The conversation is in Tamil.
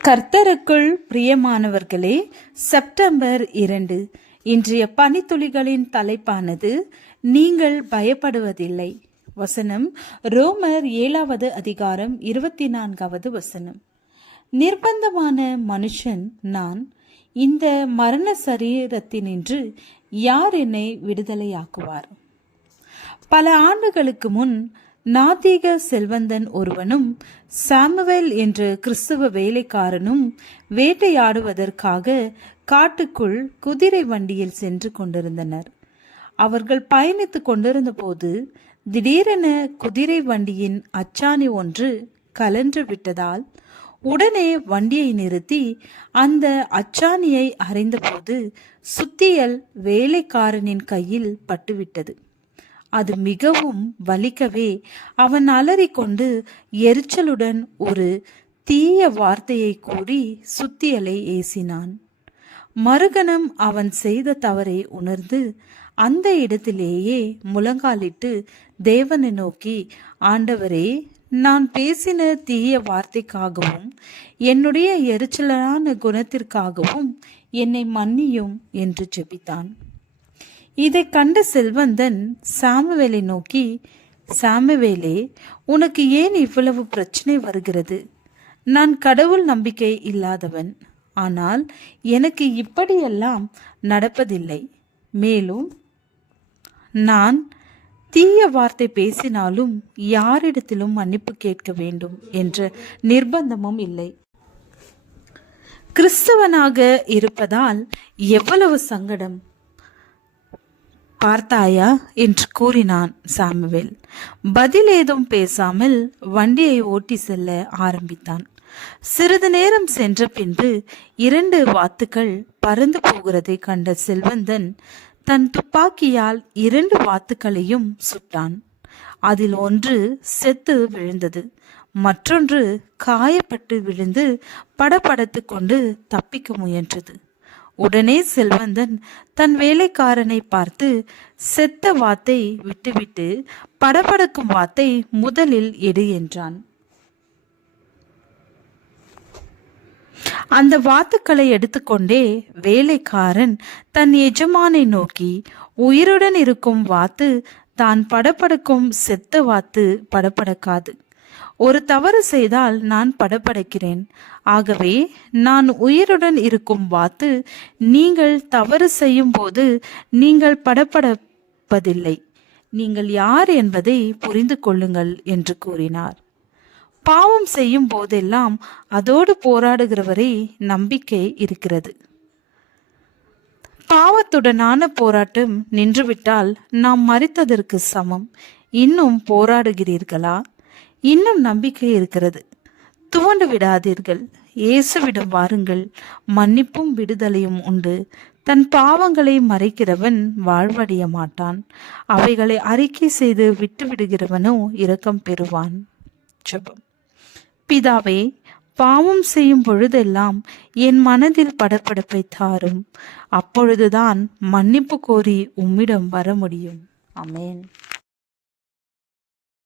கர்த்தருக்குள் பிரியமானவர்களே, செப்டம்பர் 2 இன்றைய பனித்துளிகளின் தலைப்பானது நீங்கள் பயப்படுவதில்லை. வசனம் ரோமர் 7வது அதிகாரம் 24வது வசனம். நிர்பந்தமான மனுஷன் நான், இந்த மரண சரீரத்தினின்று யார் என்னை விடுதலையாக்குவார்? பல ஆண்டுகளுக்கு முன் நாத்திக செல்வந்தன் ஒருவனும் சாமுவேல் என்ற கிறிஸ்தவ வேலைக்காரனும் வேட்டையாடுவதற்காக காட்டுக்குள் குதிரை வண்டியில் சென்று கொண்டிருந்தனர். அவர்கள் பயணித்து கொண்டிருந்த போது திடீரென குதிரை வண்டியின் அச்சாணி ஒன்று கலன்று விட்டதால் உடனே வண்டியை நிறுத்தி அந்த அச்சாணியை அறைந்தபோது சுத்தியல் வேலைக்காரனின் கையில் பட்டுவிட்டது. அது மிகவும் வலிக்கவே அவன் அலறிக்கொண்டு எரிச்சலுடன் ஒரு தீய வார்த்தையை கூறி சுத்தியலை ஏசினான். மறுகணம் அவன் செய்த தவறை உணர்ந்து அந்த இடத்திலேயே முழங்காலிட்டு தேவனை நோக்கி, ஆண்டவரே, நான் பேசின தீய வார்த்தைக்காகவும் என்னுடைய எரிச்சலான குணத்திற்காகவும் என்னை மன்னியும் என்று ஜெபித்தான். இதை கண்ட செல்வந்தன் சாமுவேலை நோக்கி, சாமுவேலே, உனக்கு ஏன் இவ்வளவு பிரச்சனை வருகிறது? நான் கடவுள் நம்பிக்கை இல்லாதவன், ஆனால் எனக்கு இப்படியெல்லாம் நடப்பதில்லை. மேலும் நான் தீய வார்த்தை பேசினாலும் யாரிடத்திலும் மன்னிப்பு கேட்க வேண்டும் என்ற நிர்பந்தமும் இல்லை. கிறிஸ்தவனாக இருப்பதால் எவ்வளவு சங்கடம் பார்த்தாயா என்று கூறினான் சாமுவேல். பதில் ஏதும் பேசாமல் வண்டியை ஓட்டி செல்ல ஆரம்பித்தான். சிறிது நேரம் சென்ற பின்பு 2 வாத்துக்கள் பறந்து போகிறதை கண்ட செல்வந்தன் தன் துப்பாக்கியால் 2 வாத்துக்களையும் சுட்டான். அதில் ஒன்று செத்து விழுந்தது, மற்றொன்று காயப்பட்டு விழுந்து படபடத்து கொண்டு தப்பிக்க முயன்றது. உடனே செல்வந்தன் தன் வேலைக்காரனை பார்த்து, செத்த வாத்தை விட்டுவிட்டு படபடக்கும் வாத்தை முதலில் எடு என்றான். அந்த வாத்துக்களை எடுத்துக்கொண்டே வேலைக்காரன் தன் எஜமானை நோக்கி, உயிருடன் இருக்கும் வாத்து தான் படபடக்கும் செத்த வாத்து படபடக்காது. ஒரு தவறு செய்தால் நான் படபடக்கிறேன். ஆகவே நான் உயிருடன் இருக்கும் வாத்து நீங்கள் தவறு செய்யும் போது நீங்கள் படபடப்பதில்லை. நீங்கள் யார் என்பதை புரிந்து கொள்ளுங்கள் என்று கூறினார். பாவம் செய்யும் போதெல்லாம் அதோடு போராடுகிறவரை நம்பிக்கை இருக்கிறது. பாவத்துடனான போராட்டம் நின்றுவிட்டால் நாம் மரித்ததற்கு சமம். இன்னும் போராடுகிறீர்களா? இன்னும் நம்பிக்கை இருக்கிறது. துவண்டு விடாதீர்கள். இயேசுவிடம் வாருங்கள், மன்னிப்பும் விடுதலையும் உண்டு. தன் பாவங்களை மறைக்கிறவன் வாழ்வடைய மாட்டான். அவைகளை அறிக்கை செய்து விட்டு விடுகிறவனோ இரக்கம் பெறுவான். ஜெபம். பிதாவே, பாவம் செய்யும் பொழுதெல்லாம் என் மனதில் படபடப்பை தாரும். அப்பொழுதுதான் மன்னிப்பு கோரி உம்மிடம் வர முடியும். ஆமென்.